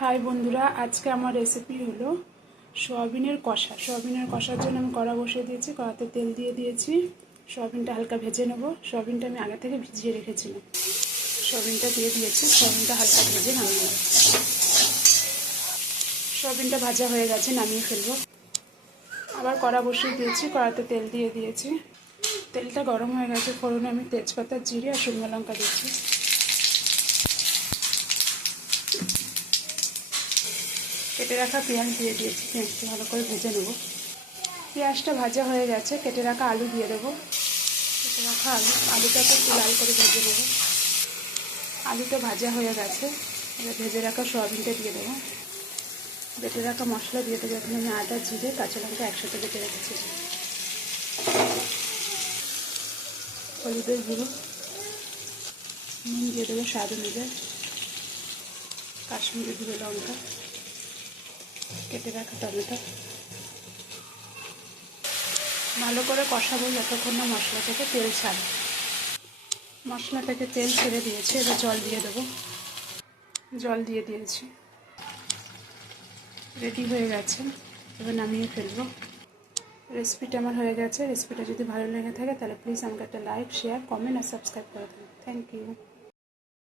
High বন্ধুরা, আজকে আমার রেসিপি হলো সোয়াবিনের কষা। সোয়াবিনের কষার জন্য আমি কড়া বসিয়ে দিয়েছি, কড়াতে তেল দিয়ে দিয়েছি। সোয়াবিনটা হালকা ভেজে নেব। সোয়াবিনটা আমি আগে থেকে ভিজিয়ে রেখেছিলাম। সোয়াবিনটা দিয়ে দিয়েছি, সোয়াবিনটা হালকা ভেজে নামিয়ে নেব। সোয়াবিনটা ভাজা হয়ে গেছে, নামিয়ে ফেলবো। আবার কড়া বসিয়ে দিয়েছি, কড়াতে তেল দিয়ে দিয়েছি। তেলটা গরম হয়ে গেছে, ফোড়নে আমি তেজপাতা, জিরে আর শুকনো লঙ্কা দিচ্ছি। কেটে রাখা পেঁয়াজ দিয়ে দিয়েছি, পেঁয়াজটা ভালো করে ভেজে নেব। পেঁয়াজটা ভাজা হয়ে গেছে, কেটে রাখা আলু দিয়ে দেবো। কেটে রাখা আলুটাকে একটু লাল করে ভেজে নেব। আলুটা ভাজা হয়ে গেছে, এবার ভেজে রাখা সয়াবিনটা দিয়ে দেবো। বেটে রাখা মশলা দিয়ে দেবো। এখন আমি আদা, জিরে, কাঁচা লঙ্কা একসাথে বেটে রেখেছি। হলুদের গুঁড়ো, নুন দিয়ে দেবো স্বাদ অনুযায়ী, কাশ্মীরি গুঁড়ো লঙ্কা, কেটে রাখা টমেটো। ভালো করে কষাবো যতক্ষণ না মশলা থেকে তেল ছাড়ে। মশলা থেকে তেল ছেড়ে দিয়েছে, এবার জল দিয়ে দেবো। জল দিয়ে দিয়েছি, রেডি হয়ে গেছে। এবার নামিয়ে ফেলবো। রেসিপিটা আমার হয়ে গেছে। রেসিপিটা যদি ভালো লেগে থাকে তাহলে প্লিজ আমাকে একটা লাইক, শেয়ার, কমেন্ট আর সাবস্ক্রাইব করে দেবেন। Thank you.